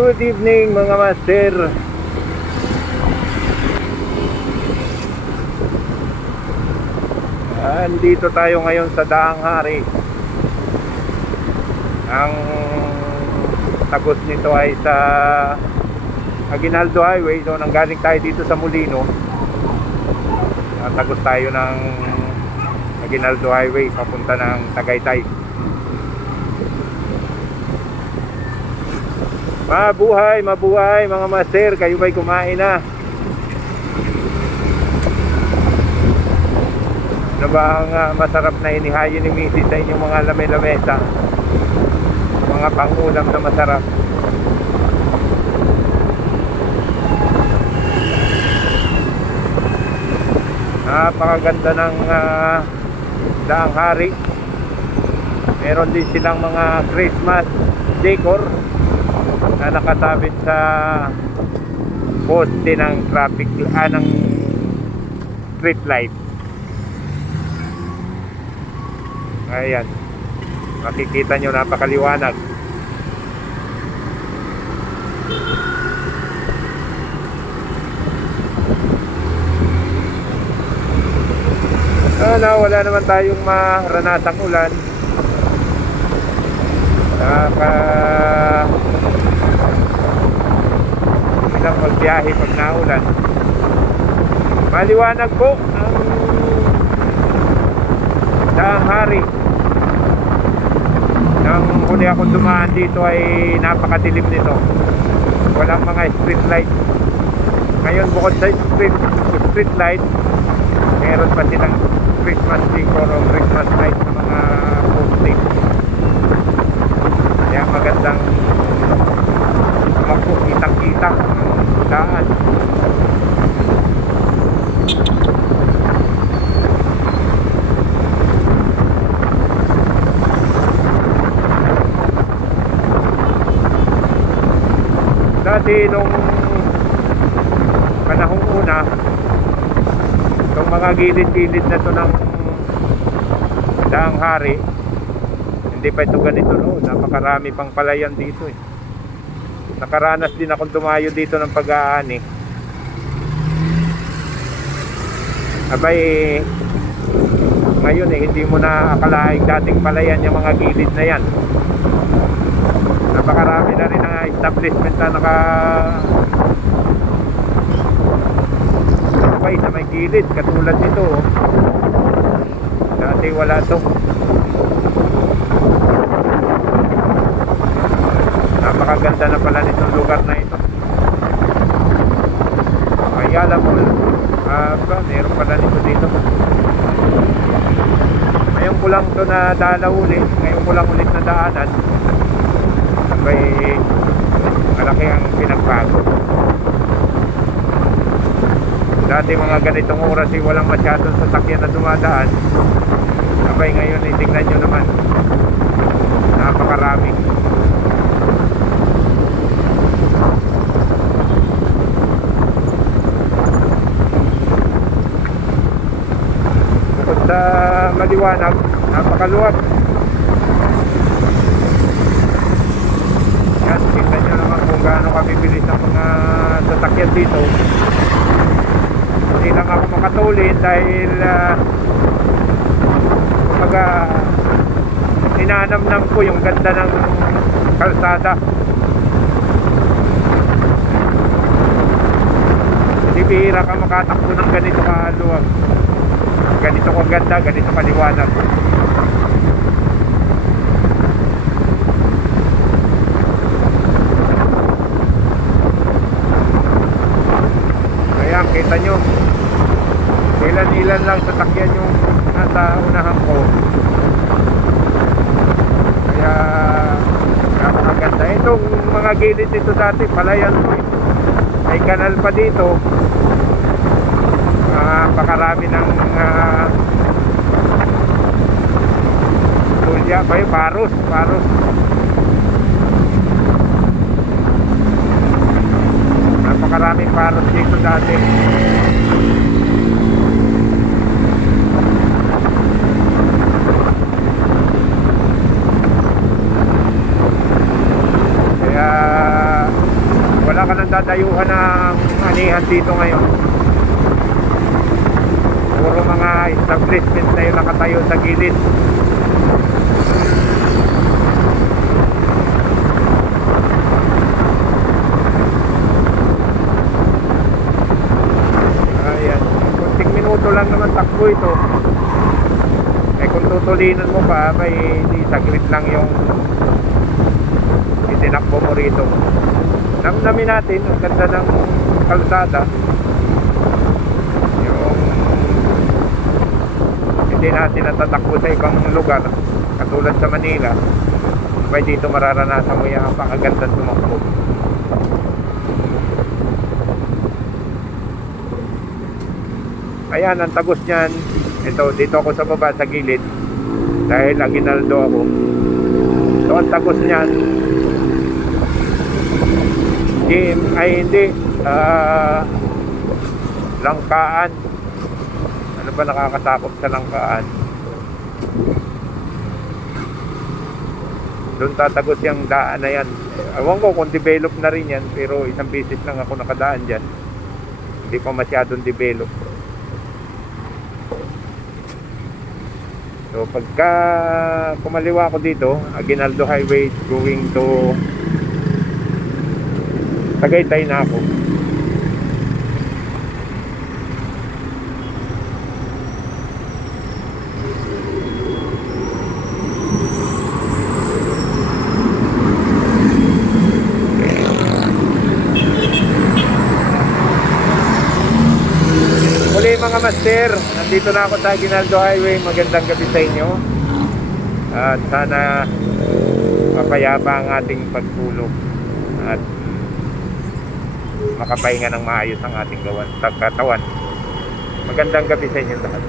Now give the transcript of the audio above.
Good evening mga master. Andito tayo ngayon sa Daang Hari. Ang tagos nito ay sa Aguinaldo Highway. So nanggaling tayo dito sa Molino. Tagos tayo ng Aguinaldo Highway papunta ng Tagaytay. Mabuhay, mabuhay mga master. Kayo ba'y kumain na? Ano ba ang masarap na inihayin ni Mrs. sa inyong mga lamesa? Mga pangulam na masarap. Napakaganda ng Daang Hari. Meron din silang mga Christmas decor na nakatabit sa poste ng traffic ng street light. Ayan, makikita nyo, napakaliwanag. Wala naman tayong maranasang ulan. Ilang magbiyahe pag naulan. Maliwanag po ang Daang Hari. Nang huli akong dumaan dito ay napakadilim nito. Walang mga street light. Ngayon bukod sa street light, meron pa silang Christmas decor o Christmas light sa mga poste. Kaya magandang kitang-kita ang daan. Dati nung panahong una, itong mga gilid-gilid na to ng Daang Hari, hindi pa ito ganito noon. Napakarami pang palayan dito eh. Nakaranas din akong tumayo dito ng pag-aani. Abay, ngayon eh, hindi mo na akalaing dating palayan yung mga gilid na yan. Napakarami na rin ang establishment na nakabay sa may gilid, katulad nito oh. Dati wala to. Napakaganda na pala nitong lugar na ito. Ayala Mall. Meron pala nito dito. Ngayon ko lang to na dalaw ulit. Ngayon ko lang ulit na daanan. Abay, malaki ang pinagbago. Dati mga ganitong oras walang masyadong sasakyan na dumadaan. Abay ngayon tingnan nyo naman, napakarami. Bukod sa maliwanag, napakaluwag. Yan, tingnan nyo naman kung gaano kabibilis ang mga sasakyan dito. Hindi lang ako makatulin dahil kumbaga ninanamnam ko yung ganda ng kalsada. Hindi bihira ka makatakbo ng ganito kaluwag, ganito kaganda, ganito kaliwanag. Kaya kita nyo, ilan-ilan lang sasakyan yung nasa unahan ko. Kaya napakaganda. Itong mga gilid dito dati palayan ko eh. May kanal pa dito. Pakarami ng tulya ba yun? Paros napakaraming paros dito dati. Kaya dito ngayon. Puro mga establishment na yung nakatayo sa gilid. Ayan, kunting minuto lang naman takbo ito. Eh kung tutulinan mo pa, may di saglit lang yung itinakbo mo rito. Namnamin natin ang ganda ng kalsada. Yung hindi natin natatakbo sa ibang lugar katulad sa Manila. Kaya dito mararanasan mo yung napakaganda tumakbo. Ayan ang tagos niyan. Ito, dito ako sa baba sa gilid dahil Aguinaldo ako. Ito ang tagos niyan. Ay hindi, Langkaan. Ano ba nakakatakot sa Langkaan? Doon tatagos yung daan na yan. Ewan ko kung develop na rin yan, pero isang beses lang ako nakadaan dyan. Hindi pa masyadong develop. So pagka kumaliwa ako dito, Aguinaldo Highway going to Tagaytay na ako. Muli mga master, nandito na ako sa Aguinaldo Highway. Magandang gabi sa inyo. At sana mapayapa ang ating pagtulog at makapahinga ng maayos ang ating katawan. Magandang gabi sa inyo lahat.